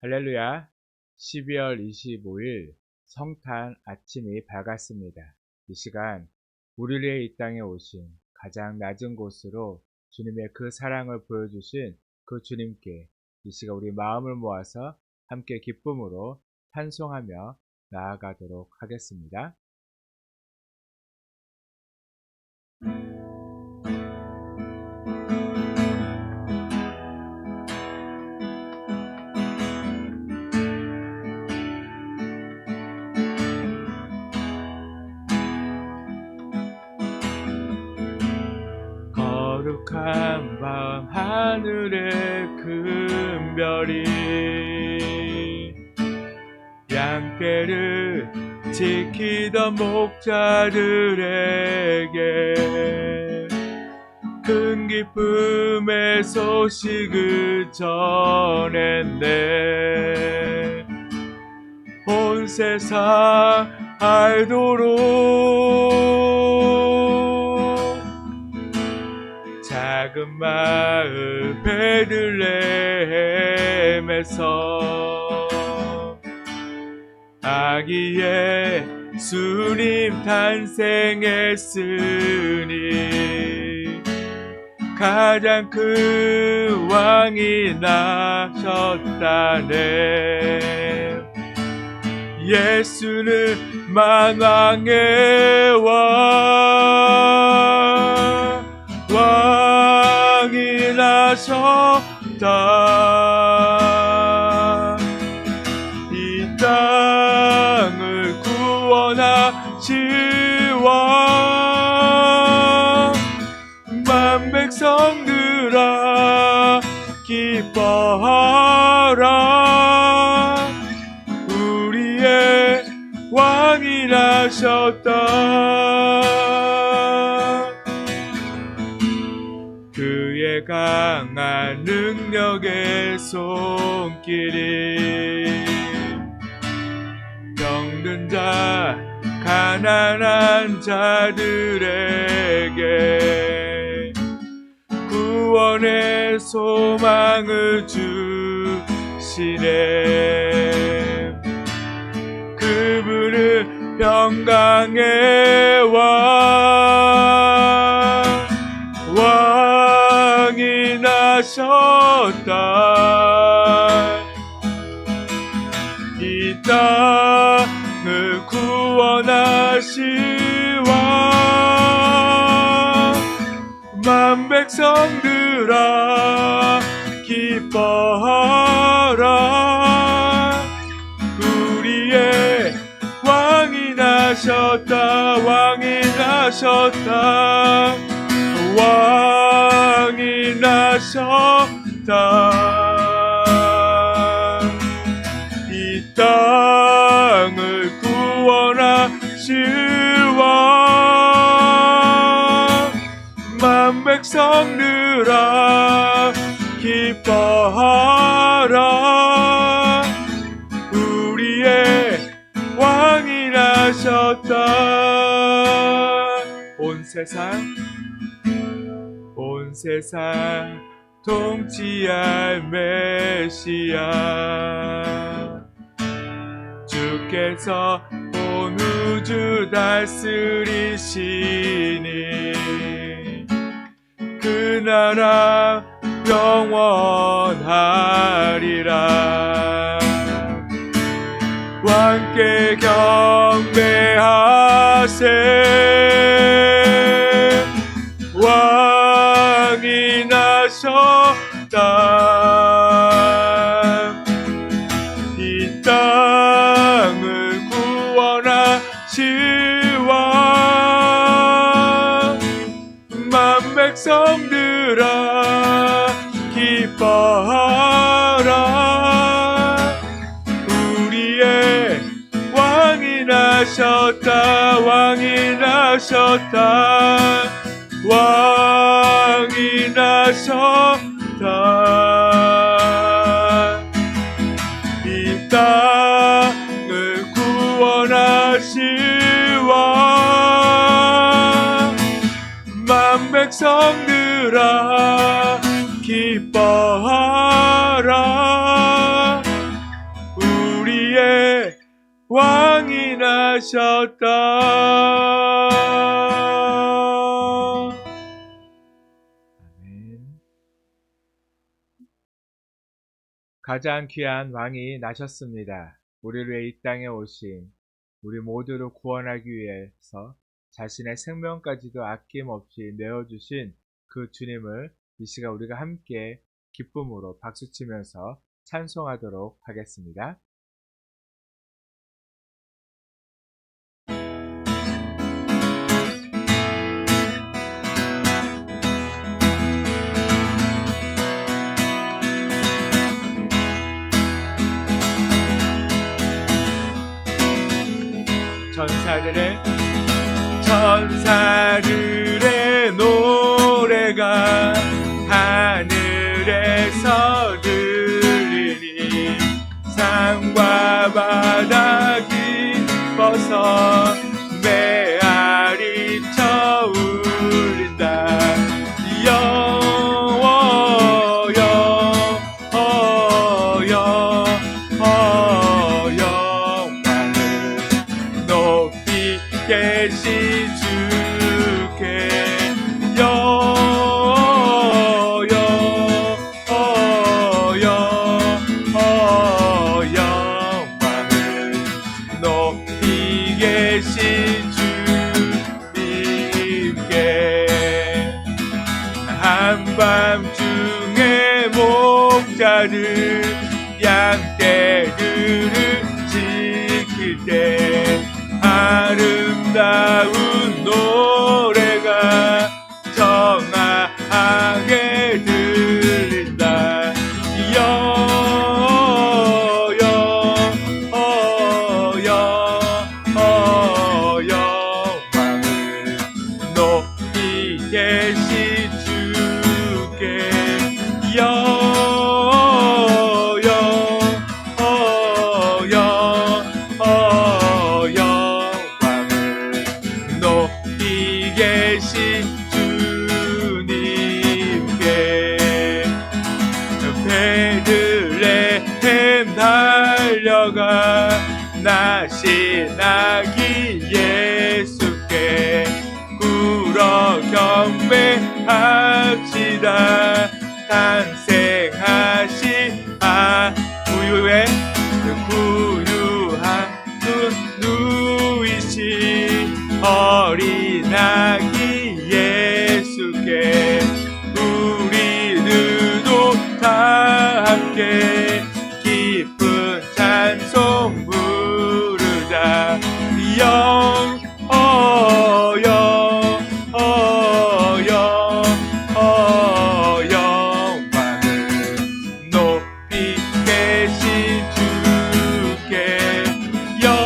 할렐루야. 12월 25일 성탄 아침이 밝았습니다. 이 시간 우리를 위해 이 땅에 오신 가장 낮은 곳으로 주님의 그 사랑을 보여주신 그 주님께 이 시간 우리 마음을 모아서 함께 기쁨으로 찬송하며 나아가도록 하겠습니다. 거룩한 밤 하늘의 큰 별이 양떼를 지키던 목자들에게 큰 기쁨의 소식을 전했네. 온 세상 알도록 작은 마을 베들레헴에서 아기 예수님 탄생했으니 가장 큰 왕이 나셨다네. 예수는 만왕의 왕이 나셨다. 이 땅을 구원하실 왕, 만 백성들아 기뻐하라. 우리의 왕이 나셨다. 그의 강한 능력의 손길이 병든 자 가난한 자들에게 구원의 소망을 주시네. 그분은 평강의 왕이 나셨다. 이 땅을 구원하실 왕, 만 백성들아 기뻐하라. 우리의 왕이 나셨다. 왕이 나셨다. 왕이 나셨다. 이 땅을 구원하실 왕, 만 백성들아 기뻐하라. 우리의 왕이 나셨다. 온 세상 통치할 메시아, 주께서 온 우주 다스리시니 그 나라 영원하리라. 왕께 경배하세. 왕이 나셨다. 이 땅을 구원하실 왕, 만 백성들아 기뻐하라. 우리의 왕이 나셨다. 왕이 나셨다. 왕이 나셨다. 이 땅을 구원하실 왕, 만 백성들아 기뻐하라. 왕이 나셨다. 아멘. 가장 귀한 왕이 나셨습니다. 우리를 위해 이 땅에 오신 우리 모두를 구원하기 위해서 자신의 생명까지도 아낌없이 내어주신 그 주님을 이 시간 우리가 함께 기쁨으로 박수치면서 찬송하도록 하겠습니다. 천사들의 노래가 하늘에서 들리니 산과 바다 기뻐서 메아리 쳐 울린다. 영광을 높이 계시 주께 영광을 높이 계시 주님께 한밤중에 목자들 양떼들을 지킬 때 아름다운 노래가 청하게 들린다. 영광을 높이 계시 주께 영광을 높이 계시 주님께 베들레헴 달려가 나신 아기 예수께 울어 경배합시다. 탄생하신 구유한 누이신 어린 아기 예수께 우리들도 다 함께 기쁜 찬송 부르자. 영광을 높이 계신 주께 영광을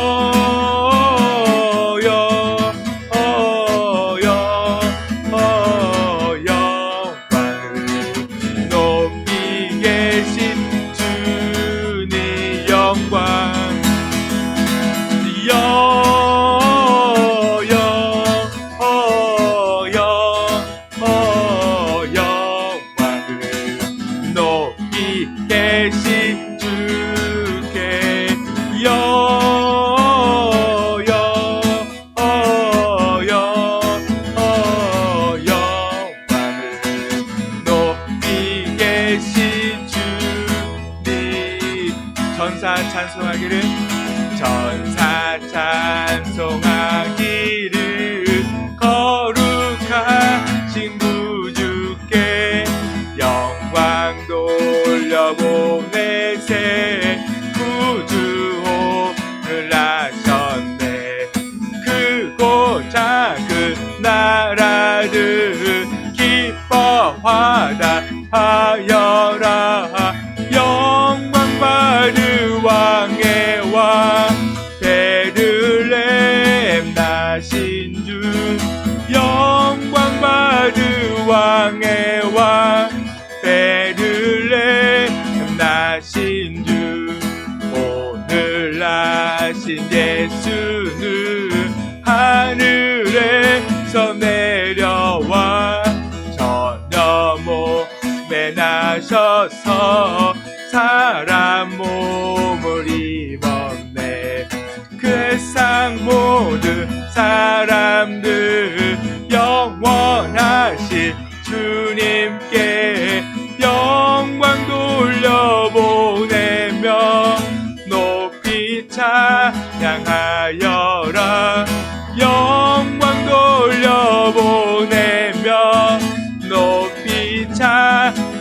높이 계신 주님 영광 영광을 높이 계신 주께 영광을 높이 계신 주님. 전사 찬송하기를 전사 찬송하기를 거룩하신 구주께 영광 돌려보내세. 구주호를 하셨네. 크고 작은 나라들 기뻐하다 하여라. 영광 받은 왕의 왕 베들레헴 나신 주. 영광 받은 왕의 왕 베들레헴 나신 주. 오늘 나신 예수는 하늘에서 내려와 전혀 몸에 나셔서 사람 몸을 입었네. 모든 사람들 영원하신 주님께 영광 돌려보내며 높이 찬양하여라. 영광 돌려보내며 높이 찬양하여라.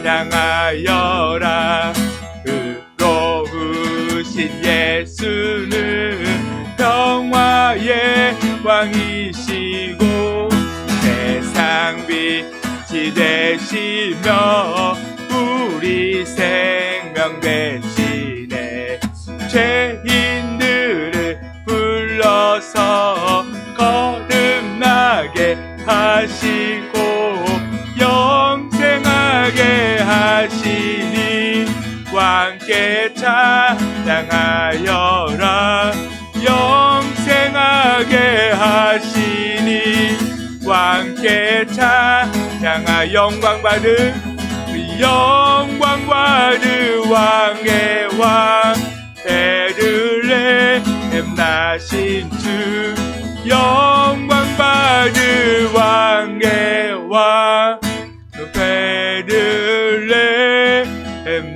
의로우신 예수는 평화의 왕이시고 세상 빛이 되시며 우리 생명 되시네. 죄인들을 불러서 거듭나게 하시고 영생하게 하시니 왕께 찬양하여라. 영생하게 하시니 왕께 찬양하. 영광 받은 왕의 왕 베들레헴 나신 주. 영광 받은 왕의 왕 베들레헴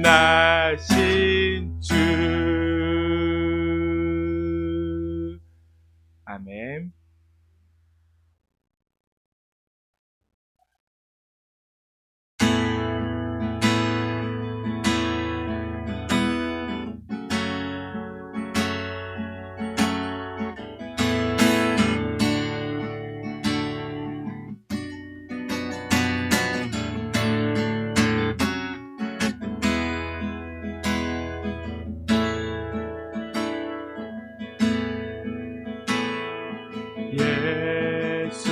나신 주. 아멘. 예수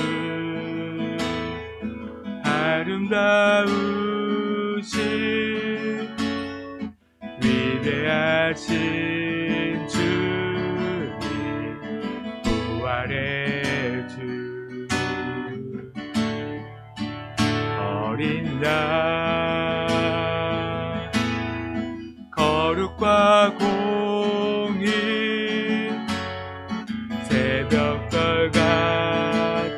아름다우신 위대하신 주님 부활의 주. 어린 양 거룩과 공의 새벽별 같았지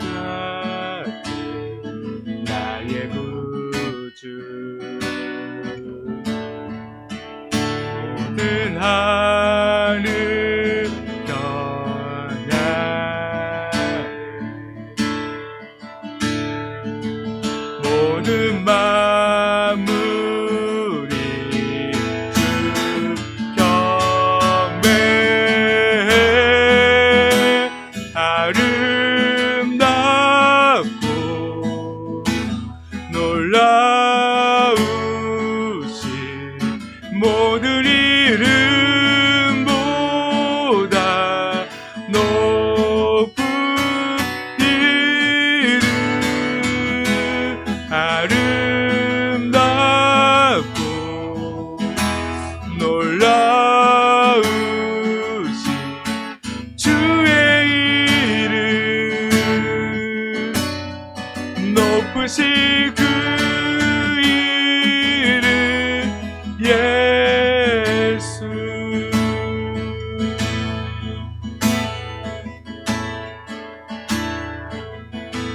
나의 구주. 모든 하늘 변하네. 모든 만물이 주 경배해. 아름답고 놀라우신 모든 이름보다 높은 이름. 아름답고 놀라우신 주의 이름. 높으신 그 이름 예수.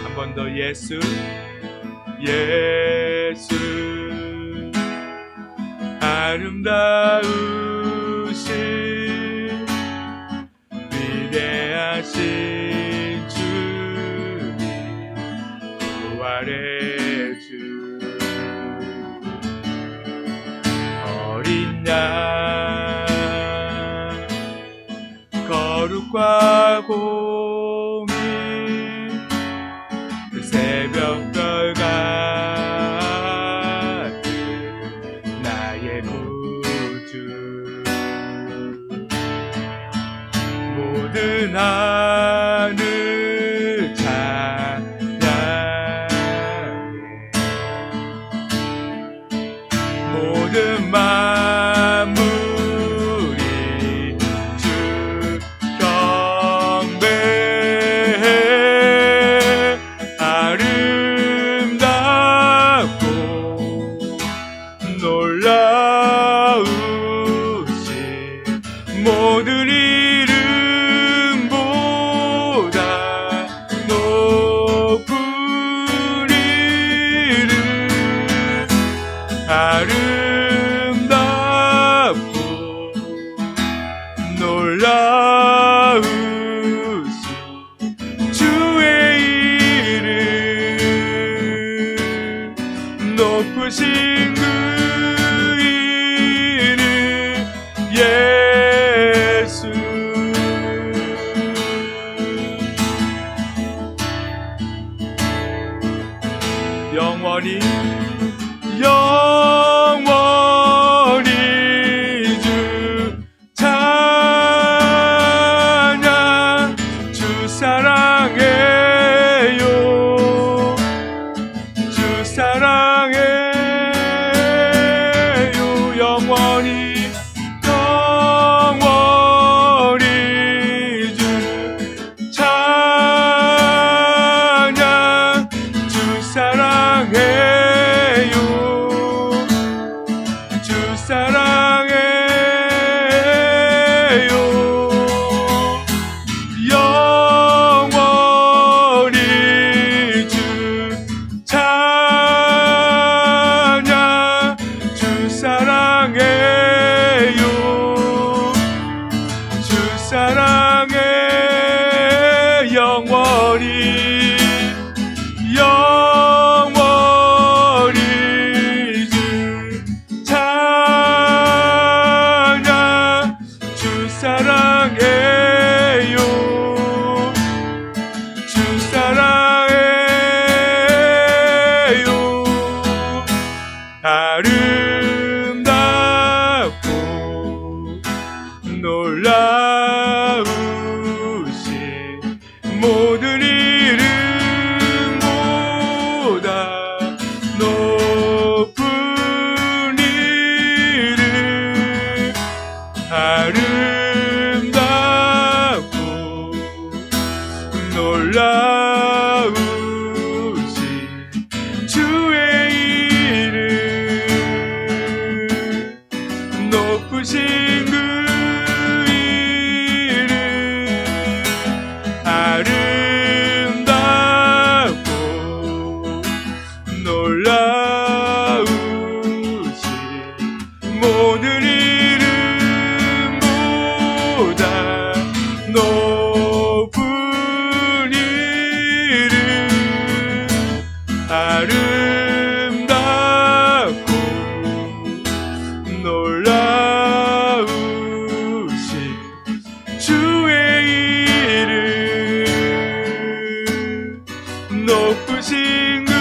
한 번 더 예수. 예수 아름다우신 위대하신 주님 부활의 주. 어린 양 거룩과 공의 그 새벽별 같은 나의 구주. 모든 하늘 찬양해. 모든 만물이 주 경배 높은 이름 아름답고 놀라우신 주의 이름 높으신 그 이름 예수 영원히 주 찬양 주 사랑해요 주 사랑해요 영원히 주 찬양 주 사랑해요 주 사랑해요 영원히 주 찬양 주 사랑해요 주 사랑해 영원히 주 찬양 주 사랑해요 주 사랑해요 아름답고 놀라우신 모든 이름보다 높은 이름 아름답고 놀라우신 주의 이름 높으신 그 이름 아름답고 놀라우신 모든 이름보다 높은 이름 아름답고 놀라우신 주의 이름 높으신 그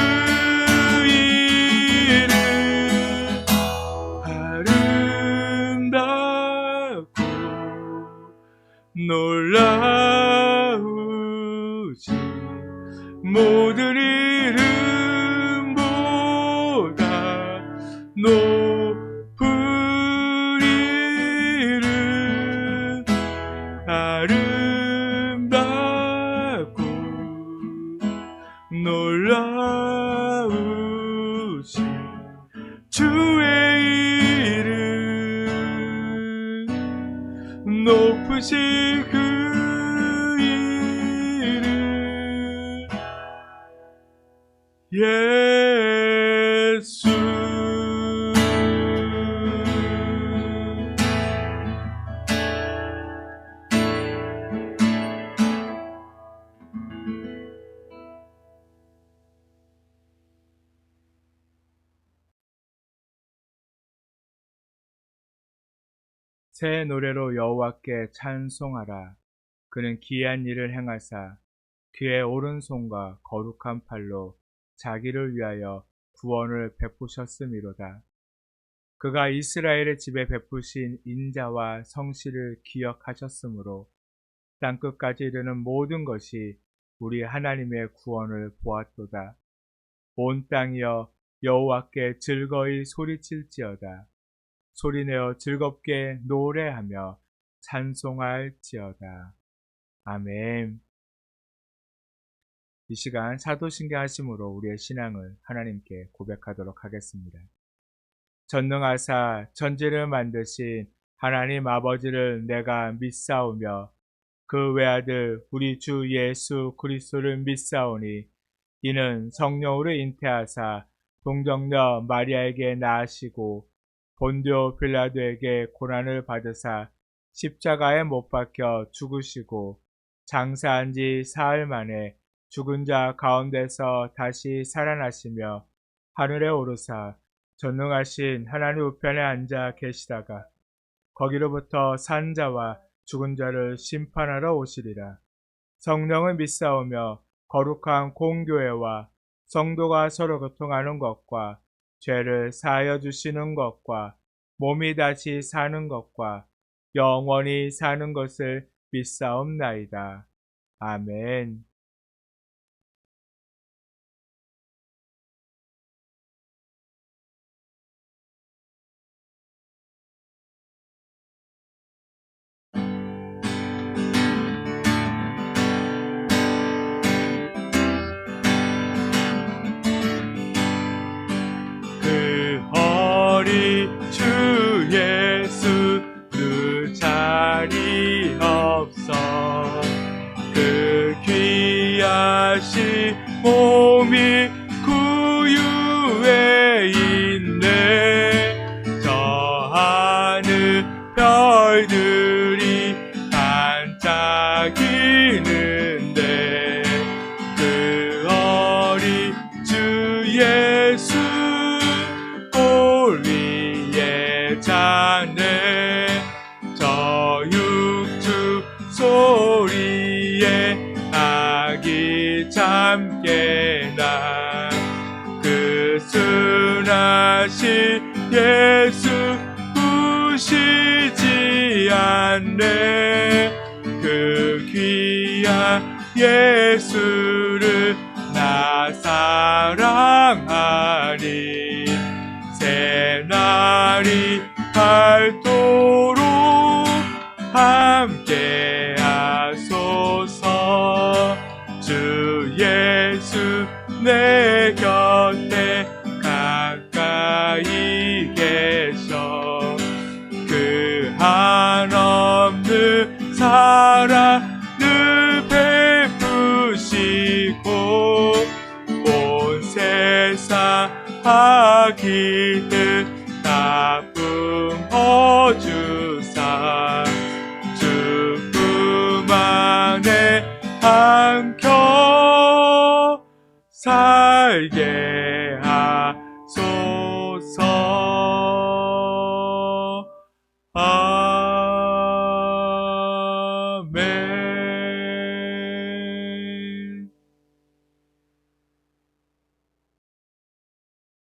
이름 아름답고 놀라우신 모든 이름보다 높은 이름 아름답고 놀라우신 주의 이름 높으신 그 이름 예수 새 노래로 여호와께 찬송하라. 그는 기이한 일을 행하사 그의 오른손과 거룩한 팔로 자기를 위하여 구원을 베푸셨음이로다. 그가 이스라엘의 집에 베푸신 인자와 성실을 기억하셨으므로 땅끝까지 이르는 모든 것이 우리 하나님의 구원을 보았도다. 온 땅이여 여호와께 즐거이 소리칠지어다. 소리내어 즐겁게 노래하며 찬송할지어다. 아멘. 이 시간 사도신경 하심으로 우리의 신앙을 하나님께 고백하도록 하겠습니다. 전능하사 천지를 만드신 하나님 아버지를 내가 믿사오며 그 외아들 우리 주 예수 그리스도를 믿사오니 이는 성령으로 잉태하사 동정녀 마리아에게 낳으시고 본디오 빌라도에게 고난을 받으사 십자가에 못 박혀 죽으시고 장사한 지 사흘 만에 죽은 자 가운데서 다시 살아나시며 하늘에 오르사 전능하신 하나님 우편에 앉아 계시다가 거기로부터 산 자와 죽은 자를 심판하러 오시리라. 성령을 믿사오며 거룩한 공교회와 성도가 서로 교통하는 것과 죄를 사하여 주시는 것과 몸이 다시 사는 것과 영원히 사는 것을 믿사옵나이다. 아멘. 그 어린 주 예수 그 자리 없어 그 귀하신 몸이 구유에 있네 저 하늘 별들이 반짝이는데 그 어린 주 예수 골리에 자네 저 육축 소리에 아기 잠깨나 그 순하신 예수 부시지 않네 그 귀한 예수를 나 사랑하니 새날이 밝도록 함께 하소서 주 예수 내 곁에 가까이 계셔 그 한없는 사랑을 베푸시고 온 세상 아기들 다 품어주사 주품 안에 안겨 살게 하소서. 아멘.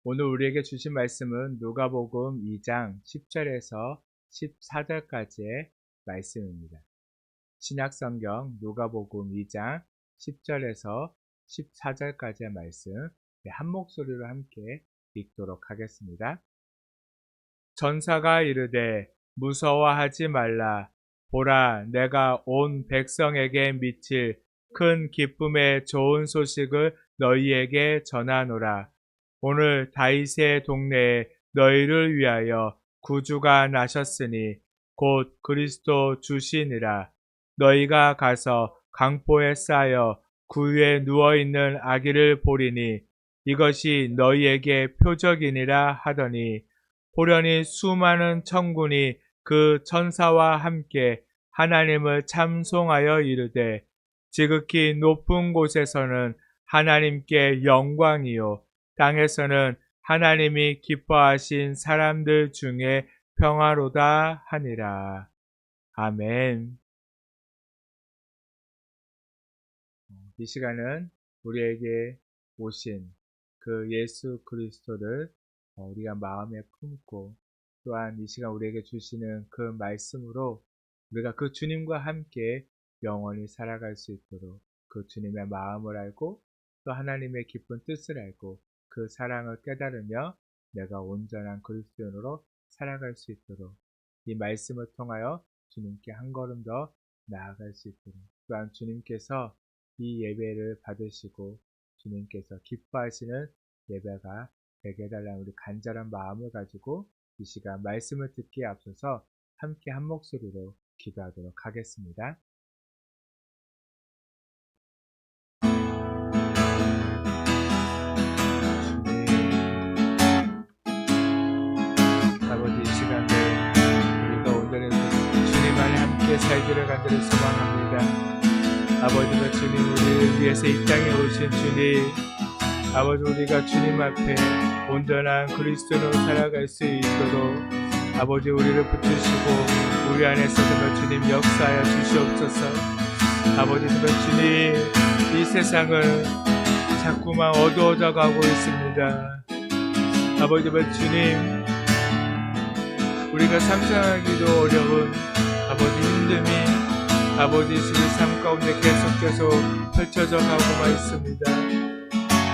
오늘 우리에게 주신 말씀은 누가복음 2장 10절에서 14절까지의 말씀입니다. 신약성경 누가복음 2장 10절에서 14절까지의 말씀 한 목소리로 함께 읽도록 하겠습니다. 전사가 이르되 무서워하지 말라. 보라, 내가 온 백성에게 미칠 큰 기쁨의 좋은 소식을 너희에게 전하노라. 오늘 다윗의 동네에 너희를 위하여 구주가 나셨으니 곧 그리스도 주시니라. 너희가 가서 강보에 쌓여 구유에 누워있는 아기를 보리니 이것이 너희에게 표적이니라 하더니 보려니 수많은 천군이 그 천사와 함께 하나님을 찬송하여 이르되 지극히 높은 곳에서는 하나님께 영광이요 땅에서는 하나님이 기뻐하신 사람들 중에 평화로다 하니라. 아멘. 이 시간은 우리에게 오신 그 예수 그리스도를 우리가 마음에 품고 또한 이 시간 우리에게 주시는 그 말씀으로 우리가 그 주님과 함께 영원히 살아갈 수 있도록 그 주님의 마음을 알고 또 하나님의 깊은 뜻을 알고 그 사랑을 깨달으며 내가 온전한 그리스도인으로 살아갈 수 있도록 이 말씀을 통하여 주님께 한 걸음 더 나아갈 수 있도록 또한 주님께서 이 예배를 받으시고 주님께서 기뻐하시는 예배가 되게 해달라는 우리 간절한 마음을 가지고 이 시간 말씀을 듣기에 앞서서 함께 한 목소리로 기도하도록 하겠습니다. 살기를 간절히 소망합니다. 아버지가 주님 우리를 위해서 이 땅에 오신 주님, 아버지 우리가 주님 앞에 온전한 그리스도로 살아갈 수 있도록 아버지 우리를 붙드시고 우리 안에서 정말 주님 역사하여 주시옵소서. 아버지 정말 주님 이 세상을 자꾸만 어두워져 가고 있습니다. 아버지 정말 주님 우리가 상상하기도 어려운 아버지 힘듦이 아버지 우리 삶 가운데 계속 펼쳐져 가고만 있습니다.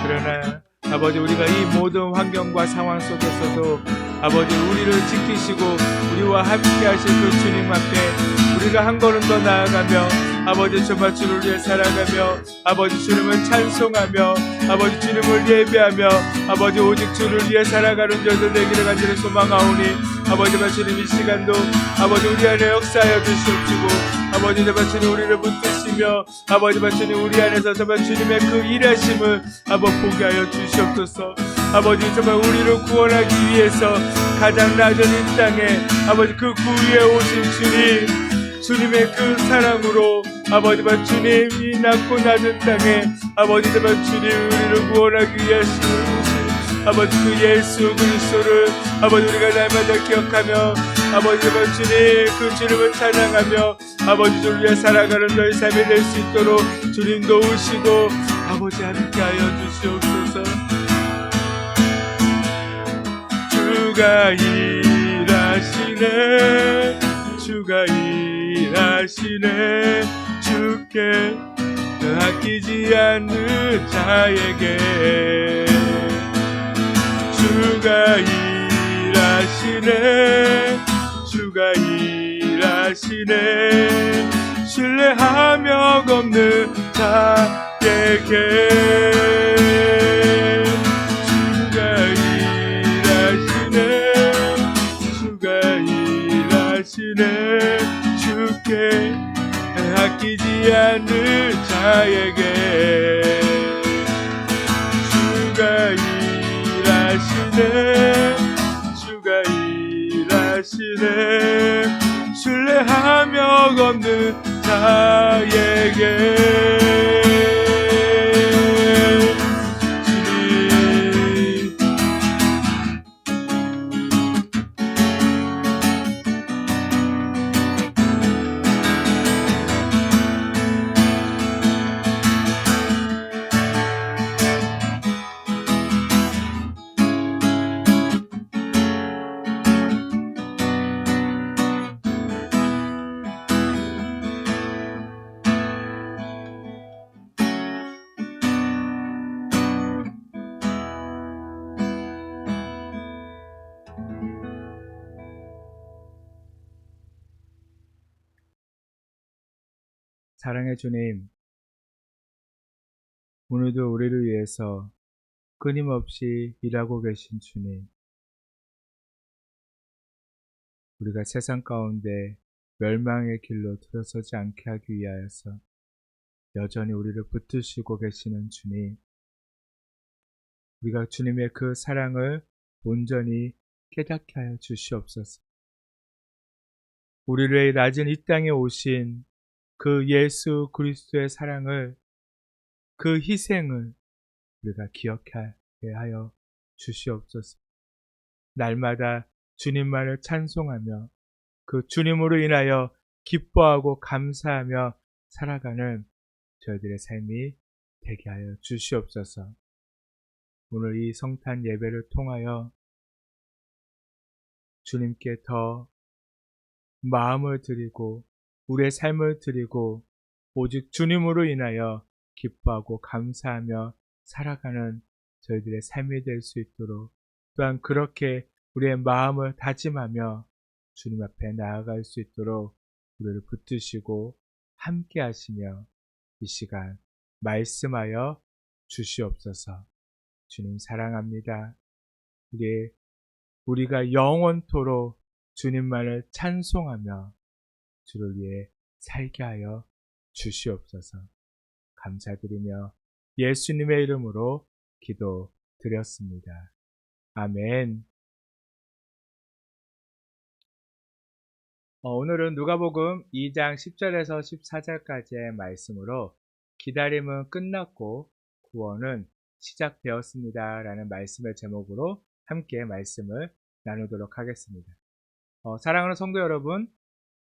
그러나 아버지 우리가 이 모든 환경과 상황 속에서도 아버지 우리를 지키시고 우리와 함께 하실 그 주님 앞에 우리가 한 걸음 더 나아가며 아버지 정말 주를 위해 살아가며 아버지 주님을 찬송하며 아버지 주님을 예배하며 아버지 오직 주를 위해 살아가는 저들 되기를 간절히 소망하오니 아버지 주님 이 시간도 아버지 우리 안에 역사하여 주시옵시고 아버지 정말 주님 우리를 붙드시며 아버지 주님 우리 안에서 정말 주님의 그 일하심을 아버지 보게 하여 주시옵소서. 아버지 정말 우리를 구원하기 위해서 가장 낮은 이 땅에 아버지 그 구위에 오신 주님의 그 사랑으로 아버지 주님 이 낮고 낮은 땅에 아버지 정말 주님 우리를 구원하기 위해 오신 아버지 그 예수 그리스도를 아버지 우리가 날마다 기억하며 아버지 정말 주님 그 주님을 찬양하며 아버지 주를 위해 살아가는 너희 삶이 될 수 있도록 주님 도우시고 아버지 함께하여 주시옵소서. 주가 일하시네 주가 일하시네 주께 아끼지 않는 자에게 주가 일하시네 주가 일하시네 신뢰하며 걷는 자에게 주께 아끼지 않는 자에게 주가 일하시네 주가 일하시네 신뢰하며 걷는 자에게 사랑의 주님, 오늘도 우리를 위해서 끊임없이 일하고 계신 주님, 우리가 세상 가운데 멸망의 길로 들어서지 않게 하기 위하여서 여전히 우리를 붙드시고 계시는 주님, 우리가 주님의 그 사랑을 온전히 깨닫게 하여 주시옵소서. 우리를 낮은 이 땅에 오신 그 예수 그리스도의 사랑을, 그 희생을 우리가 기억하게 하여 주시옵소서. 날마다 주님만을 찬송하며 그 주님으로 인하여 기뻐하고 감사하며 살아가는 저희들의 삶이 되게 하여 주시옵소서. 오늘 이 성탄 예배를 통하여 주님께 더 마음을 드리고 우리의 삶을 드리고 오직 주님으로 인하여 기뻐하고 감사하며 살아가는 저희들의 삶이 될 수 있도록 또한 그렇게 우리의 마음을 다짐하며 주님 앞에 나아갈 수 있도록 우리를 붙드시고 함께 하시며 이 시간 말씀하여 주시옵소서. 주님 사랑합니다. 우리가 영원토록 주님만을 찬송하며 주를 위해 살게 하여 주시옵소서. 감사드리며 예수님의 이름으로 기도드렸습니다. 아멘. 오늘은 누가복음 2장 10절에서 14절까지의 말씀으로 기다림은 끝났고 구원은 시작되었습니다. 라는 말씀의 제목으로 함께 말씀을 나누도록 하겠습니다. 사랑하는 성도 여러분,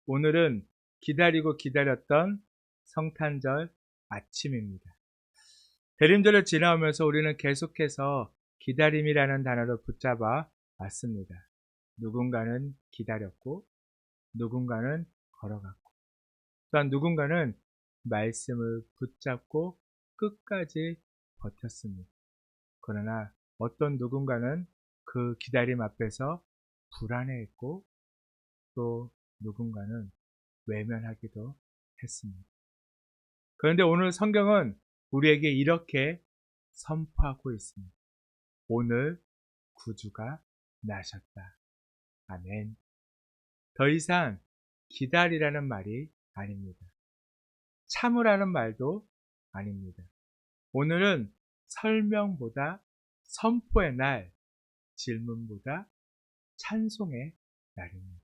오늘은 기다리고 기다렸던 성탄절 아침입니다. 대림절을 지나오면서 우리는 계속해서 기다림이라는 단어를 붙잡아 왔습니다. 누군가는 기다렸고 누군가는 걸어갔고 또한 누군가는 말씀을 붙잡고 끝까지 버텼습니다. 그러나 어떤 누군가는 그 기다림 앞에서 불안해했고 또 누군가는 외면하기도 했습니다. 그런데 오늘 성경은 우리에게 이렇게 선포하고 있습니다. 오늘 구주가 나셨다. 아멘. 더 이상 기다리라는 말이 아닙니다. 참으라는 말도 아닙니다. 오늘은 설명보다 선포의 날, 질문보다 찬송의 날입니다.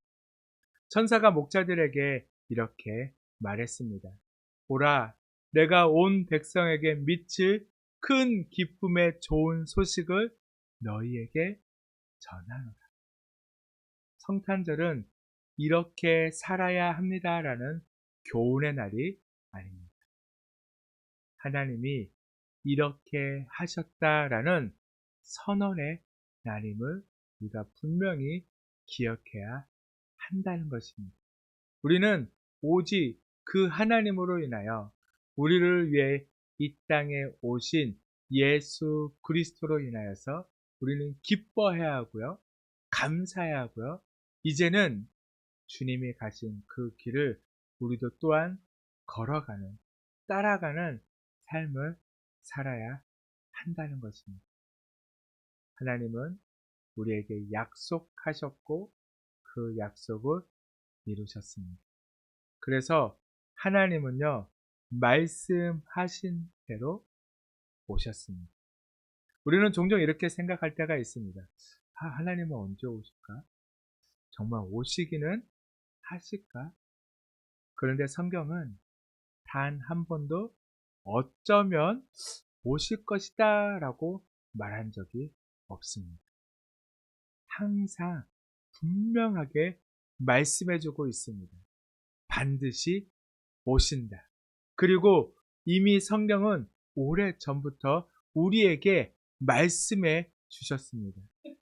천사가 목자들에게 이렇게 말했습니다. 보라, 내가 온 백성에게 미칠 큰 기쁨의 좋은 소식을 너희에게 전하노라. 성탄절은 이렇게 살아야 합니다라는 교훈의 날이 아닙니다. 하나님이 이렇게 하셨다라는 선언의 날임을 우리가 분명히 기억해야 한다는 것입니다. 우리는 오직 그 하나님으로 인하여 우리를 위해 이 땅에 오신 예수 그리스도로 인하여서 우리는 기뻐해야 하고요. 감사해야 하고요. 이제는 주님이 가신 그 길을 우리도 또한 걸어가는, 따라가는 삶을 살아야 한다는 것입니다. 하나님은 우리에게 약속하셨고 그 약속을 이루셨습니다. 그래서 하나님은요, 말씀하신 대로 오셨습니다. 우리는 종종 이렇게 생각할 때가 있습니다. 하나님은 언제 오실까? 정말 오시기는 하실까? 그런데 성경은 단 한 번도 어쩌면 오실 것이다 라고 말한 적이 없습니다. 항상 분명하게 말씀해주고 있습니다. 반드시 오신다. 그리고 이미 성경은 오래 전부터 우리에게 말씀해 주셨습니다.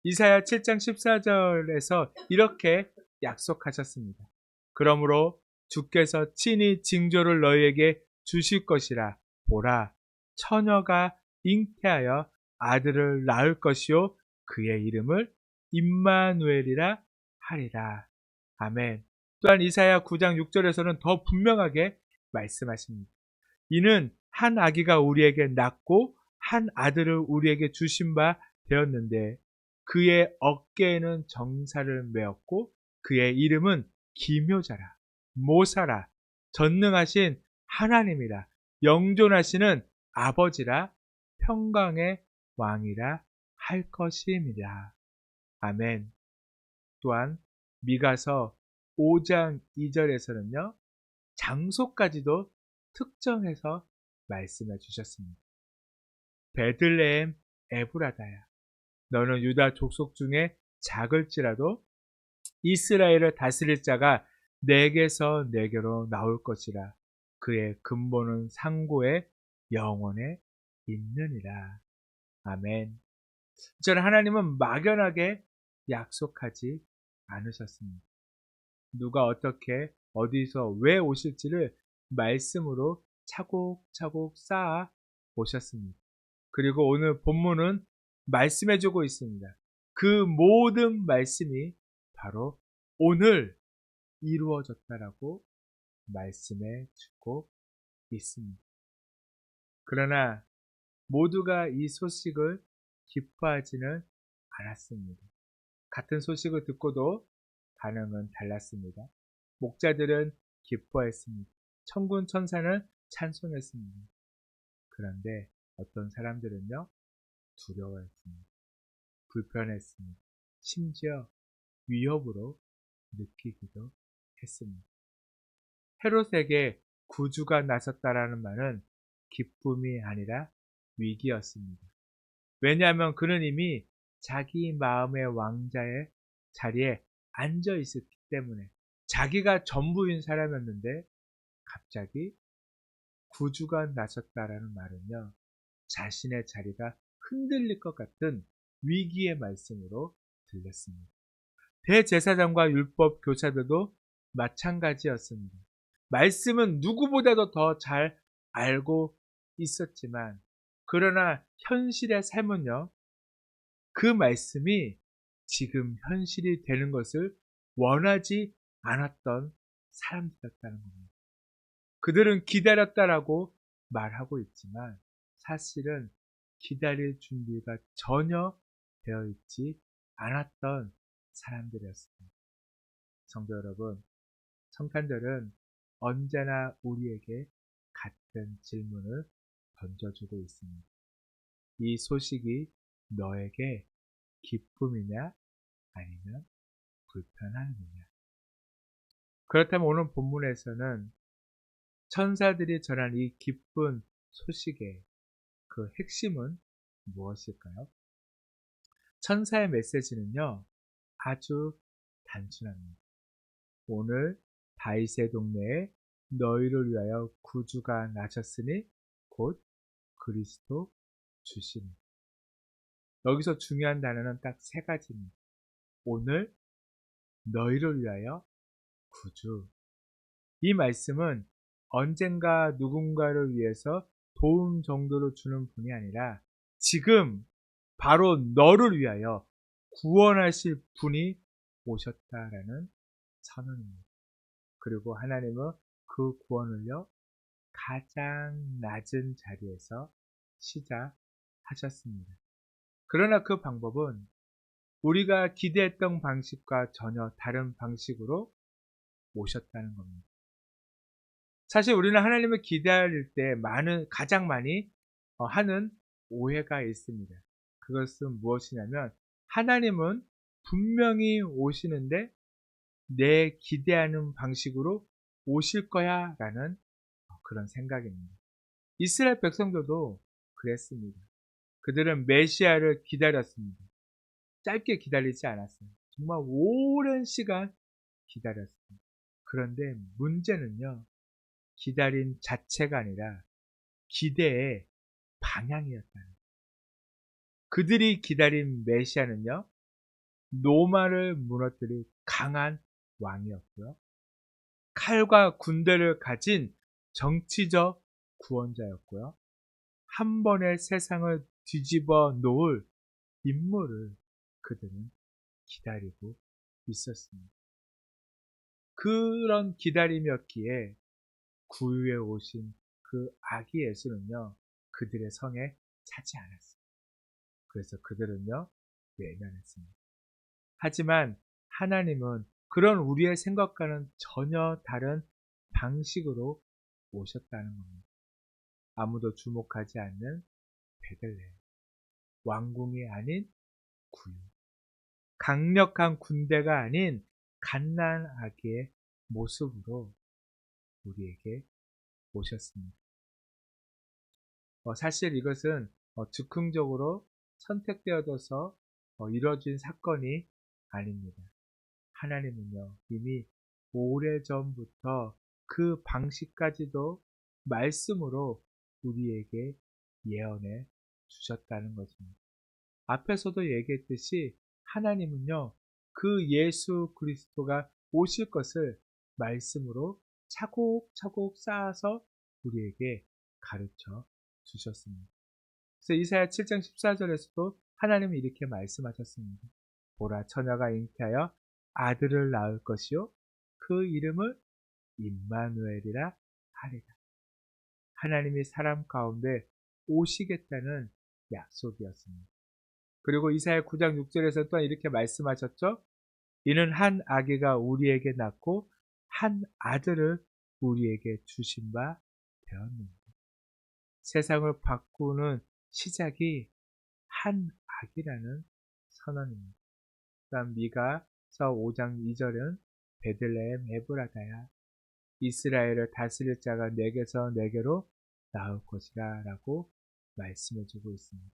이사야 7장 14절에서 이렇게 약속하셨습니다. 그러므로 주께서 친히 징조를 너희에게 주실 것이라. 보라, 처녀가 잉태하여 아들을 낳을 것이요 그의 이름을 임마누엘이라 하리라. 아멘. 또한 이사야 9장 6절에서는 더 분명하게 말씀하십니다. 이는 한 아기가 우리에게 낳고 한 아들을 우리에게 주신 바 되었는데 그의 어깨에는 정사를 메었고 그의 이름은 기묘자라, 모사라, 전능하신 하나님이라, 영존하시는 아버지라, 평강의 왕이라 할 것임이라. 아멘. 또한 미가서 5장 2절에서는요. 장소까지도 특정해서 말씀해 주셨습니다. 베들레헴 에브라다야, 너는 유다 족속 중에 작을지라도 이스라엘을 다스릴 자가 내게서 내게로 나올 것이라. 그의 근본은 상고의 영원에 있느니라. 아멘. 저는 하나님은 막연하게 약속하지 않으셨습니다. 누가 어떻게 어디서 왜 오실지를 말씀으로 차곡차곡 쌓아 오셨습니다. 그리고 오늘 본문은 말씀해주고 있습니다. 그 모든 말씀이 바로 오늘 이루어졌다라고 말씀해주고 있습니다. 그러나 모두가 이 소식을 기뻐하지는 않았습니다. 같은 소식을 듣고도 반응은 달랐습니다. 목자들은 기뻐했습니다. 천군 천사는 찬송했습니다. 그런데 어떤 사람들은요, 두려워했습니다. 불편했습니다. 심지어 위협으로 느끼기도 했습니다. 헤롯에게 구주가 나섰다라는 말은 기쁨이 아니라 위기였습니다. 왜냐하면 그는 이미 자기 마음의 왕자의 자리에 앉아 있었기 때문에, 자기가 전부인 사람이었는데 갑자기 구주가 나섰다라는 말은요, 자신의 자리가 흔들릴 것 같은 위기의 말씀으로 들렸습니다. 대제사장과 율법 교사들도 마찬가지였습니다. 말씀은 누구보다도 더 잘 알고 있었지만, 그러나 현실의 삶은요, 그 말씀이 지금 현실이 되는 것을 원하지 않았던 사람들이었다는 겁니다. 그들은 기다렸다라고 말하고 있지만 사실은 기다릴 준비가 전혀 되어 있지 않았던 사람들이었습니다. 성도 여러분, 성탄절은 언제나 우리에게 같은 질문을 던져주고 있습니다. 이 소식이 너에게 기쁨이냐 아니면 불편함이냐? 그렇다면 오늘 본문에서는 천사들이 전한 이 기쁜 소식의 그 핵심은 무엇일까요? 천사의 메시지는요, 아주 단순합니다. 오늘 다윗의 동네에 너희를 위하여 구주가 나셨으니 곧 그리스도 주시니. 여기서 중요한 단어는 딱 세 가지입니다. 오늘 너희를 위하여 구주. 이 말씀은 언젠가 누군가를 위해서 도움 정도로 주는 분이 아니라 지금 바로 너를 위하여 구원하실 분이 오셨다라는 선언입니다. 그리고 하나님은 그 구원을요, 가장 낮은 자리에서 시작하셨습니다. 그러나 그 방법은 우리가 기대했던 방식과 전혀 다른 방식으로 오셨다는 겁니다. 사실 우리는 하나님을 기다릴 때 가장 많이 하는 오해가 있습니다. 그것은 무엇이냐면, 하나님은 분명히 오시는데 내 기대하는 방식으로 오실 거야 라는 그런 생각입니다. 이스라엘 백성들도 그랬습니다. 그들은 메시아를 기다렸습니다. 짧게 기다리지 않았어요. 정말 오랜 시간 기다렸습니다. 그런데 문제는요, 기다림 자체가 아니라 기대의 방향이었다는 거예요. 그들이 기다린 메시아는요, 로마를 무너뜨릴 강한 왕이었고요, 칼과 군대를 가진 정치적 구원자였고요, 한 번에 세상을 뒤집어 놓을 인물을 그들은 기다리고 있었습니다. 그런 기다림이었기에 구유에 오신 그 아기 예수는요, 그들의 성에 차지 않았습니다. 그래서 그들은요, 외면했습니다. 하지만 하나님은 그런 우리의 생각과는 전혀 다른 방식으로 오셨다는 겁니다. 아무도 주목하지 않는 베들레헴, 왕궁이 아닌 구유, 강력한 군대가 아닌 갓난 아기의 모습으로 우리에게 오셨습니다. 사실 이것은 즉흥적으로 선택되어져서 이루어진 사건이 아닙니다. 하나님은요, 이미 오래전부터 그 방식까지도 말씀으로 우리에게 예언해 주셨다는 것입니다. 앞에서도 얘기했듯이 하나님은요, 그 예수 그리스도가 오실 것을 말씀으로 차곡차곡 쌓아서 우리에게 가르쳐 주셨습니다. 그래서 이사야 7장 14절에서도 하나님은 이렇게 말씀하셨습니다. 보라, 처녀가 잉태하여 아들을 낳을 것이요 그 이름을 임마누엘이라 하리라. 하나님이 사람 가운데 오시겠다는 약속이었습니다. 그리고 이사야 9장 6절에서 또한 이렇게 말씀하셨죠. 이는 한 아기가 우리에게 낳고 한 아들을 우리에게 주신 바 되었느니라. 세상을 바꾸는 시작이 한 아기라는 선언입니다. 그다음 미가서 5장 2절은 베들레헴 에브라다야, 이스라엘을 다스릴 자가 내게서 내게로 나올 것이라 라고 말씀해 주고 있습니다.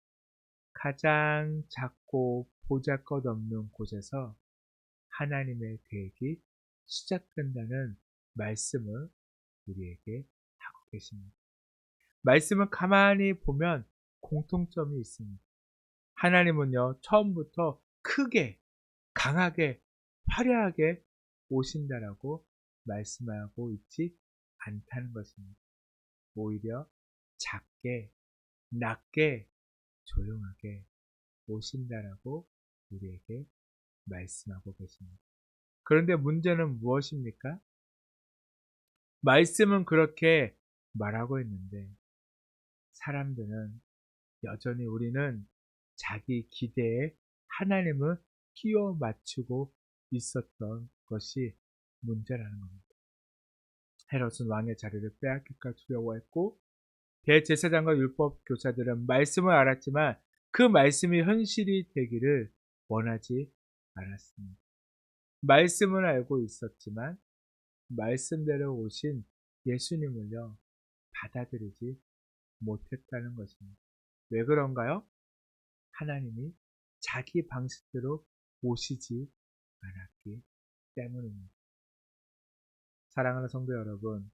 가장 작고 보잘것없는 곳에서 하나님의 계획이 시작된다는 말씀을 우리에게 하고 계십니다. 말씀을 가만히 보면 공통점이 있습니다. 하나님은요, 처음부터 크게, 강하게, 화려하게 오신다라고 말씀하고 있지 않다는 것입니다. 오히려 작게, 낮게, 조용하게 오신다라고 우리에게 말씀하고 계십니다. 그런데 문제는 무엇입니까? 말씀은 그렇게 말하고 있는데 사람들은 여전히 우리는 자기 기대에 하나님을 끼워 맞추고 있었던 것이 문제라는 겁니다. 헤롯은 왕의 자리를 빼앗길까 두려워했고 대제사장과 율법 교사들은 말씀을 알았지만 그 말씀이 현실이 되기를 원하지 않았습니다. 말씀을 알고 있었지만 말씀대로 오신 예수님을요 받아들이지 못했다는 것입니다. 왜 그런가요? 하나님이 자기 방식대로 오시지 않았기 때문입니다. 사랑하는 성도 여러분,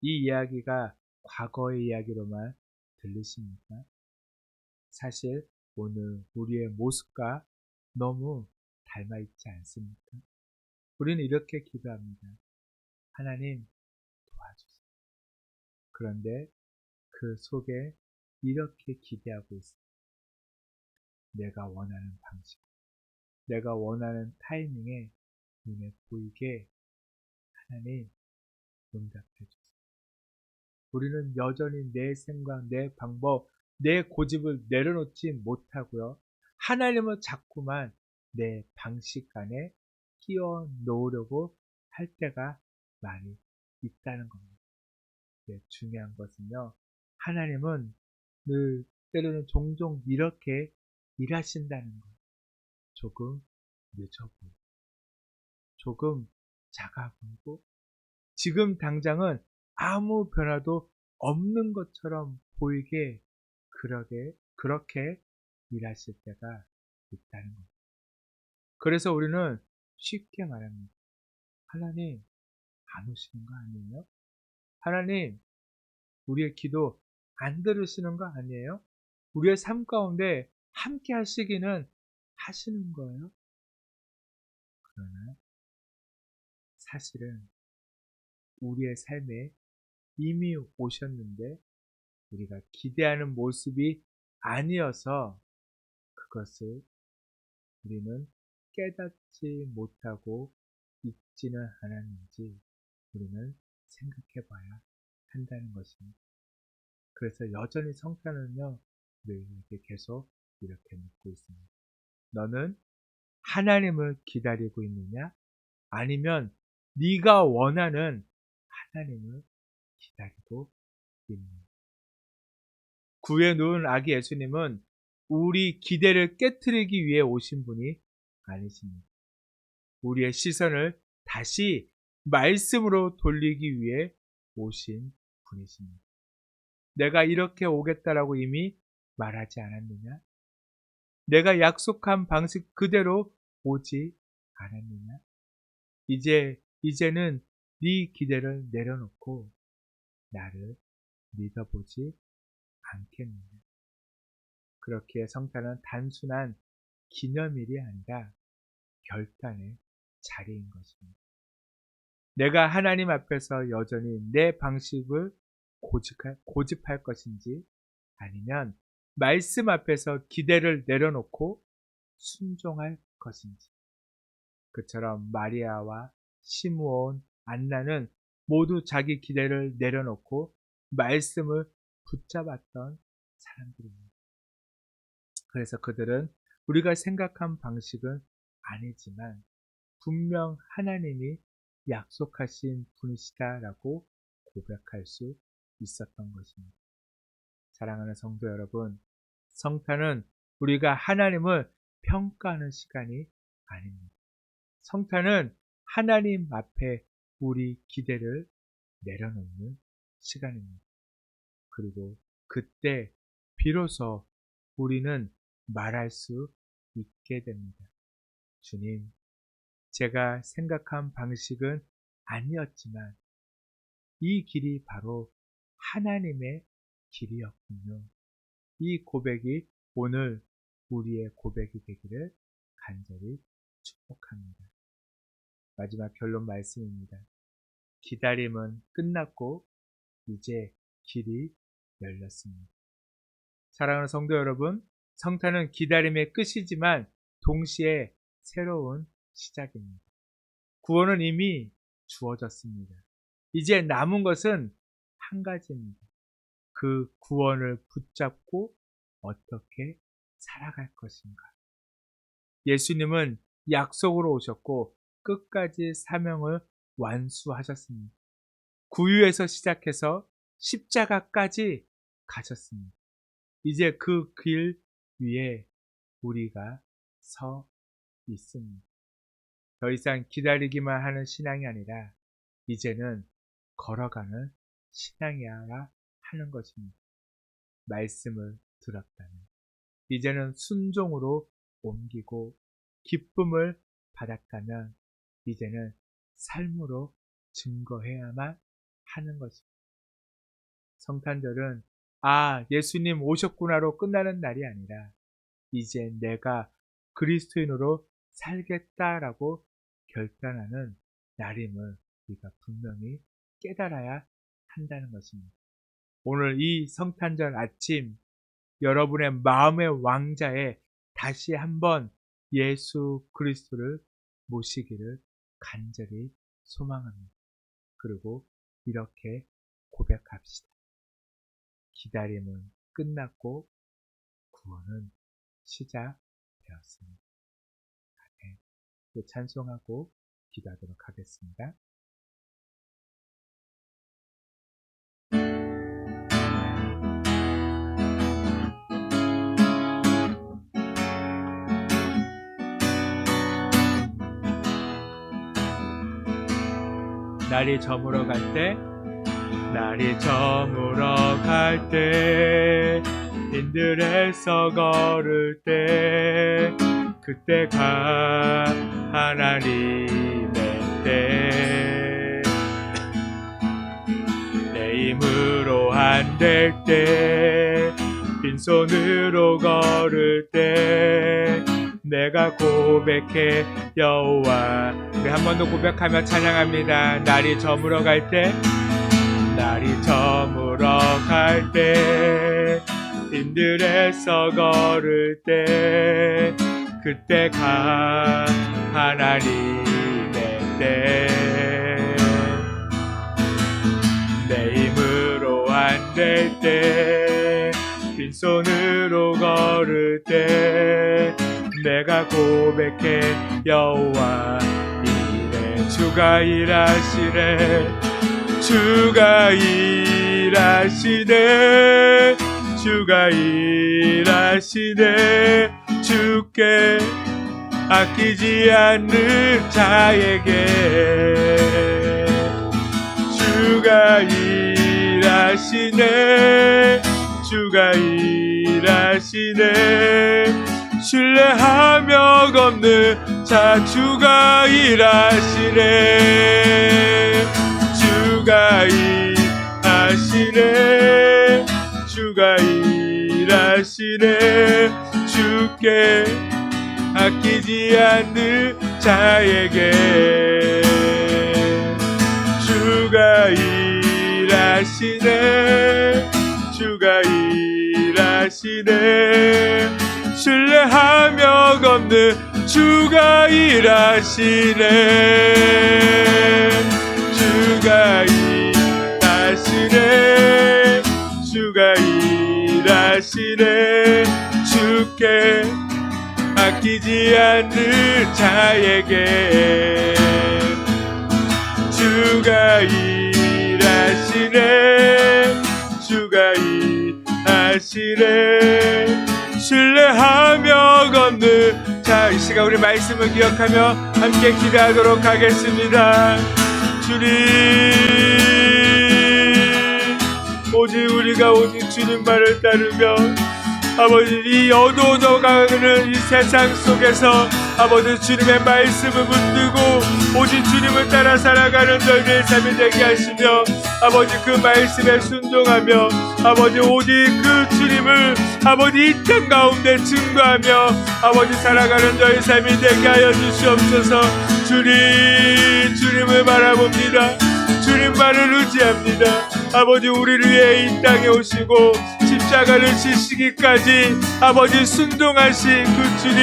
이 이야기가 과거의 이야기로만 들리십니까? 사실 오늘 우리의 모습과 너무 닮아 있지 않습니까? 우리는 이렇게 기도합니다. 하나님 도와주세요. 그런데 그 속에 이렇게 기대하고 있습니다. 내가 원하는 방식, 내가 원하는 타이밍에 눈에 보이게 하나님 응답해 주세요. 우리는 여전히 내 생각, 내 방법, 내 고집을 내려놓지 못하고요. 하나님을 자꾸만 내 방식 안에 끼워 놓으려고 할 때가 많이 있다는 겁니다. 중요한 것은요. 하나님은 늘 때로는 종종 이렇게 일하신다는 것. 조금 늦어 보이고, 조금 작아 보이고, 지금 당장은 아무 변화도 없는 것처럼 보이게 그렇게 일하실 때가 있다는 겁니다. 그래서 우리는 쉽게 말합니다. 하나님 안 오시는 거 아니에요? 하나님 우리의 기도 안 들으시는 거 아니에요? 우리의 삶 가운데 함께 하시기는 하시는 거예요? 그러나 사실은 우리의 삶에 이미 오셨는데 우리가 기대하는 모습이 아니어서 그것을 우리는 깨닫지 못하고 있지는 않았는지 우리는 생각해 봐야 한다는 것입니다. 그래서 여전히 성탄은요, 우리에게 계속 이렇게 묻고 있습니다. 너는 하나님을 기다리고 있느냐? 아니면 네가 원하는 하나님을 기다리고 있느냐? 구에 누운 아기 예수님은 우리 기대를 깨트리기 위해 오신 분이 아니십니다. 우리의 시선을 다시 말씀으로 돌리기 위해 오신 분이십니다. 내가 이렇게 오겠다라고 이미 말하지 않았느냐? 내가 약속한 방식 그대로 오지 않았느냐? 이제는 네 기대를 내려놓고 나를 믿어보지 않겠느냐? 그렇게 성탄은 단순한 기념일이 아니라 결단의 자리인 것입니다. 내가 하나님 앞에서 여전히 내 방식을 고집할 것인지 아니면 말씀 앞에서 기대를 내려놓고 순종할 것인지. 그처럼 마리아와 시므온, 안나는 모두 자기 기대를 내려놓고 말씀을 붙잡았던 사람들입니다. 그래서 그들은 우리가 생각한 방식은 아니지만 분명 하나님이 약속하신 분이시다라고 고백할 수 있었던 것입니다. 사랑하는 성도 여러분, 성탄은 우리가 하나님을 평가하는 시간이 아닙니다. 성탄은 하나님 앞에 우리 기대를 내려놓는 시간입니다. 그리고 그때 비로소 우리는 말할 수 있게 됩니다. 주님, 제가 생각한 방식은 아니었지만 이 길이 바로 하나님의 길이었군요. 이 고백이 오늘 우리의 고백이 되기를 간절히 축복합니다. 마지막 결론 말씀입니다. 기다림은 끝났고 이제 길이 열렸습니다. 사랑하는 성도 여러분, 성탄은 기다림의 끝이지만 동시에 새로운 시작입니다. 구원은 이미 주어졌습니다. 이제 남은 것은 한 가지입니다. 그 구원을 붙잡고 어떻게 살아갈 것인가. 예수님은 약속으로 오셨고 끝까지 사명을 완수하셨습니다. 구유에서 시작해서 십자가까지 가셨습니다. 이제 그 길 위에 우리가 서 있습니다. 더 이상 기다리기만 하는 신앙이 아니라 이제는 걸어가는 신앙이어야 하는 것입니다. 말씀을 들었다면 이제는 순종으로 옮기고 기쁨을 받았다면 이제는 삶으로 증거해야만 하는 것입니다. 성탄절은 예수님 오셨구나로 끝나는 날이 아니라 이제 내가 그리스도인으로 살겠다라고 결단하는 날임을 우리가 분명히 깨달아야 한다는 것입니다. 오늘 이 성탄절 아침 여러분의 마음의 왕자에 다시 한번 예수 그리스도를 모시기를 간절히 소망합니다. 그리고 이렇게 고백합시다. 기다림은 끝났고 구원은 시작되었습니다. 찬송하고 기도하도록 하겠습니다. 날이 저물어 갈 때 빈들에서 걸을 때 그때가 하나님의 때 내 힘으로 안 될 때 빈손으로 걸을 때 내가 고백해 여호와. 우리 한 번 더 고백하며 찬양합니다. 날이 저물어 갈 때 빈들에서 걸을 때 그때가 하나님의 때 내 힘으로 안 될 때 빈손으로 걸을 때 내가 고백해 여호와 이래. 주가 일하시네 주께 아끼지 않는 자에게 주가 일하시네 신뢰하며 걷는 자 주가 일하시네 주께 아끼지 않는 자에게 주가 일하시네 신뢰하며 걷는 주가 일하시네 주께 아끼지 않는 자에게 주가 일하시네 신뢰하며 걷는 자에게 이 시간 우리 말씀을 기억하며 함께 기도하도록 하겠습니다. 주님, 오직 주님 말을 따르며 아버지 이 어두워져가는 이 세상 속에서 아버지 주님의 말씀을 붙들고 오직 주님을 따라 살아가는 너희들의 삶이 되게 하시며 아버지 그 말씀에 순종하며 아버지 오직 그 주님을 아버지 이 땅 가운데 증거하며 아버지 살아가는 너희 삶이 되게 하여 주시옵소서. 주님을 바라봅니다. 주님만을 의지합니다. 아버지 우리를 위해 이 땅에 오시고 십자가를 지시기까지 아버지 순종하신 그 주님,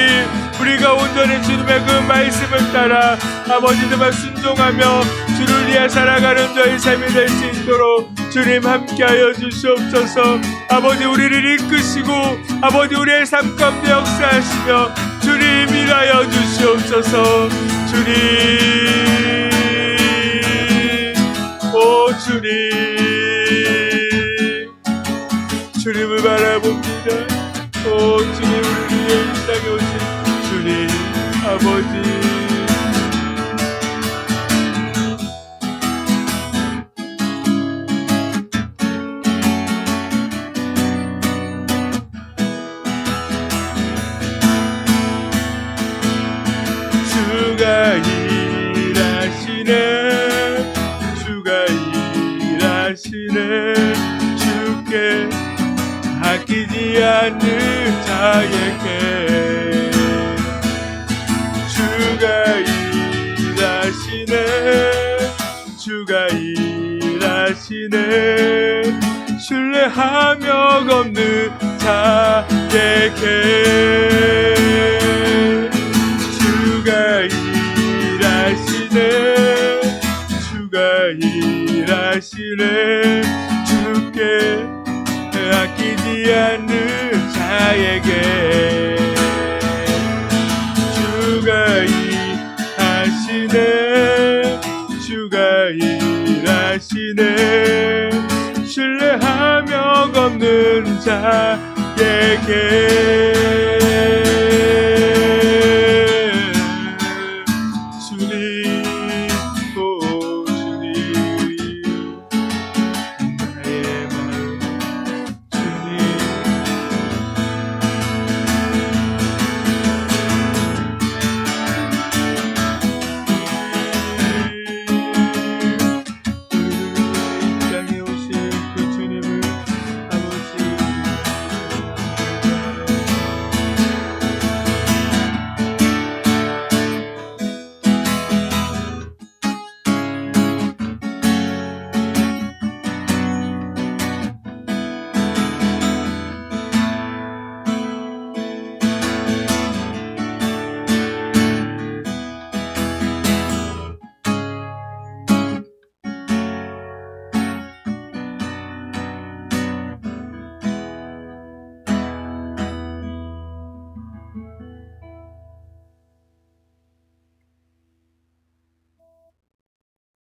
우리가 온전히 주님의 그 말씀을 따라 아버지 정말 순종하며 주를 위해 살아가는 저희 삶이 될 수 있도록 주님 함께하여 주시옵소서. 아버지 우리를 이끄시고 아버지 우리의 삶 가운데 역사하시며 주님 일하여 주시옵소서. 주님, 오 주님, 주님을 바라봅니다. 오 주님, 우리를 위해 이 땅에 오신 주님 아버지, 주가 일하시네 주께 아끼지 않는 자에게 주가 일하시네 신뢰하며 걷는 자에게 주가 일하시네 주께 아끼지 않는 자에게 주가 일하시네 신뢰하며 걷는 자에게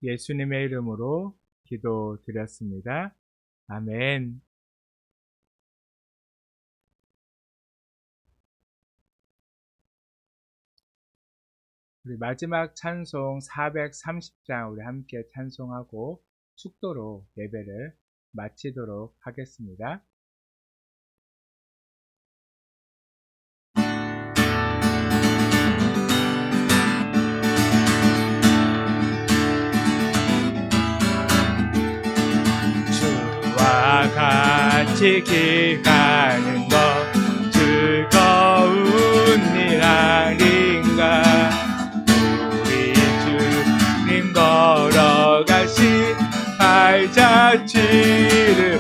예수님의 이름으로 기도드렸습니다. 아멘. 우리 마지막 찬송 430장 우리 함께 찬송하고 축도로 예배를 마치도록 하겠습니다. 주와 같이 길가는 것 즐거운 일 아닌가. 우리 주님 걸어가신 발자취를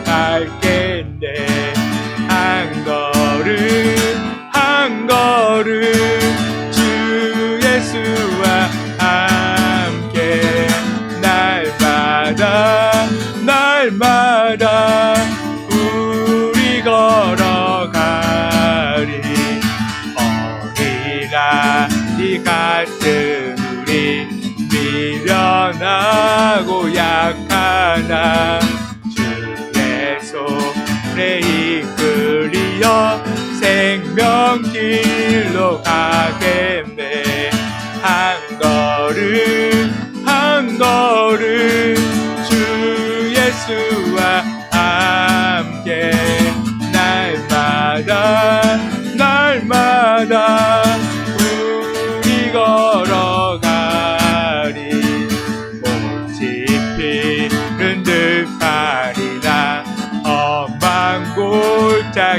밟겠네. 한 걸음 주 예수와 함께 날마다 우리 걸어가리. 어린아이 같은 우리 미련하고 약하나 주의 손에 이끌리어 생명길로 가게 지키겠네. 한 걸음 한 걸음 주 예수와 함께 날마다 날마다 우리 걸어가리. 꽃이 피는 듯하리라. 험한 골짜기라도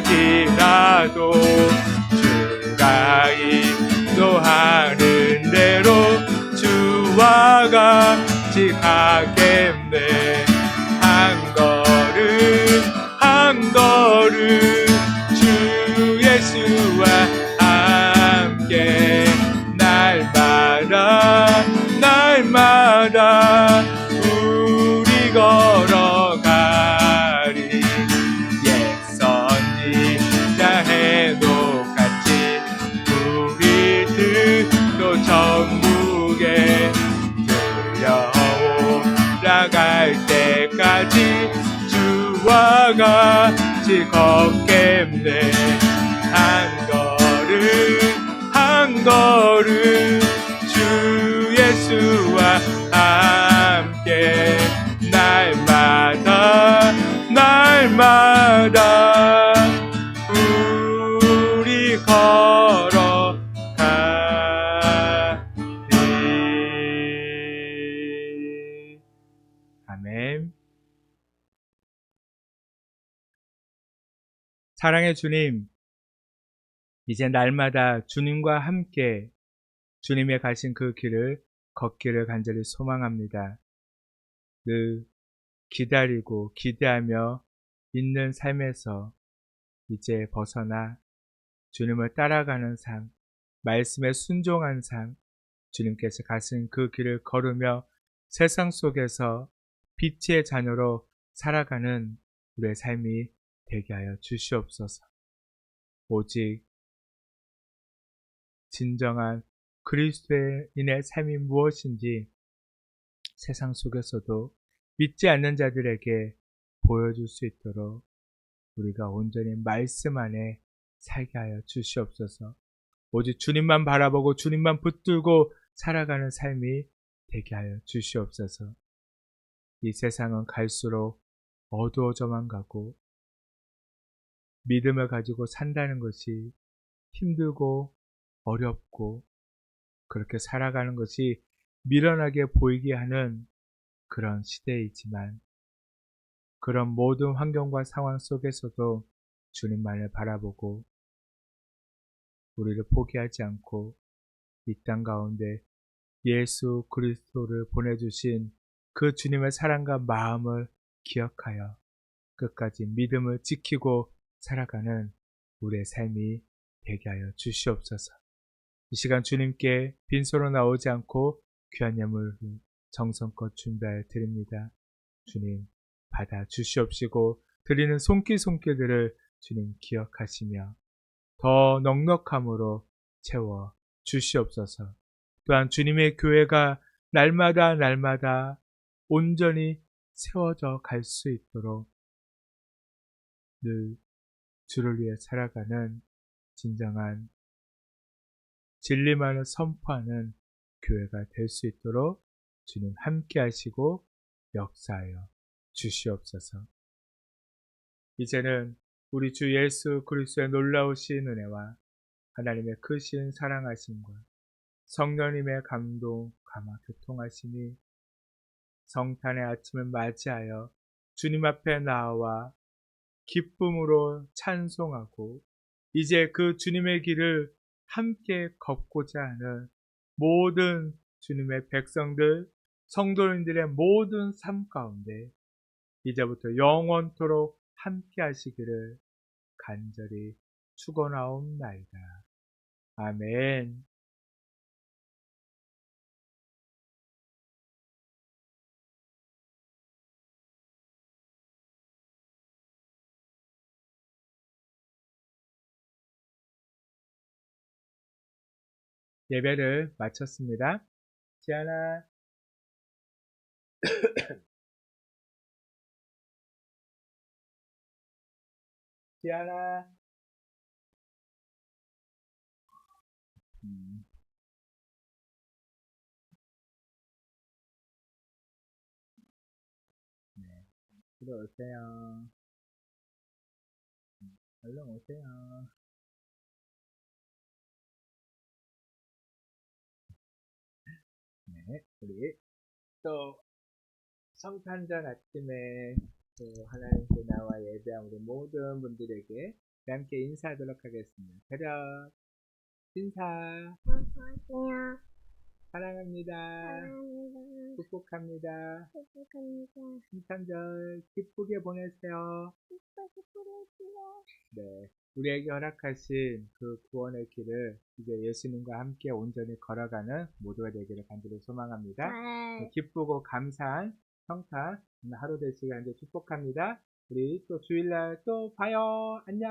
주가 인도하는 대로 주와 같이 가겠네. 한 걸음 한 걸음 주 예수와 함께 날마다 날마다 우리 걸어가리. 옛 선지자 해독같이 우리 뜻도 천국에 들려올라갈 때까지 주와 같이 걷겠네. 한 걸음 한 걸음 주 예수와 함께 날마다 날마다 우리 걸어가리. 아멘. 사랑의 주님, 이제 날마다 주님과 함께 주님의 가신 그 길을 걷기를 간절히 소망합니다. 늘 기다리고 기대하며 있는 삶에서 이제 벗어나 주님을 따라가는 삶, 말씀에 순종한 삶, 주님께서 가신 그 길을 걸으며 세상 속에서 빛의 자녀로 살아가는 우리의 삶이 되게 하여 주시옵소서. 오직 진정한 그리스도인의 삶이 무엇인지 세상 속에서도 믿지 않는 자들에게 보여줄 수 있도록 우리가 온전히 말씀 안에 살게 하여 주시옵소서. 오직 주님만 바라보고 주님만 붙들고 살아가는 삶이 되게 하여 주시옵소서. 이 세상은 갈수록 어두워져만 가고 믿음을 가지고 산다는 것이 힘들고 어렵고 그렇게 살아가는 것이 미련하게 보이게 하는 그런 시대이지만 그런 모든 환경과 상황 속에서도 주님만을 바라보고 우리를 포기하지 않고 이 땅 가운데 예수 그리스도를 보내주신 그 주님의 사랑과 마음을 기억하여 끝까지 믿음을 지키고 살아가는 우리의 삶이 되게 하여 주시옵소서. 이 시간 주님께 빈손으로 나오지 않고 귀한 예물을 정성껏 준비하여 드립니다. 주님 받아 주시옵시고 드리는 손길들을 주님 기억하시며 더 넉넉함으로 채워 주시옵소서. 또한 주님의 교회가 날마다 온전히 세워져 갈 수 있도록 늘 주를 위해 살아가는 진정한 진리만을 선포하는 교회가 될 수 있도록 주님 함께 하시고 역사하여 주시옵소서. 이제는 우리 주 예수 그리스도의 놀라우신 은혜와 하나님의 크신 사랑하심과 성령님의 감동, 감화, 교통하심이 성탄의 아침을 맞이하여 주님 앞에 나와 기쁨으로 찬송하고 이제 그 주님의 길을 함께 걷고자 하는 모든 주님의 백성들, 성도님들의 모든 삶 가운데 이제부터 영원토록 함께 하시기를 간절히 축원하옵나이다. 아멘. 예배를 마쳤습니다. 지안아, 지안아. 음, 네. 들어오세요. 얼른 오세요. 네. 우리 또 성탄절 아침에 또 하나님께 나와 예배한 우리 모든 분들에게 함께 인사하도록 하겠습니다. 차렷 인사. 안녕하세요. 사랑합니다. 사랑합니다. 축복합니다. 축복합니다. 성탄절 기쁘게 보내세요. 축복해 보내세요. 네. 우리에게 허락하신 그 구원의 길을 이제 예수님과 함께 온전히 걸어가는 모두가 되기를 간절히 소망합니다. 네. 기쁘고 감사한 성탄 하루 되시길 간절히 축복합니다. 우리 또 주일날 또 봐요. 안녕.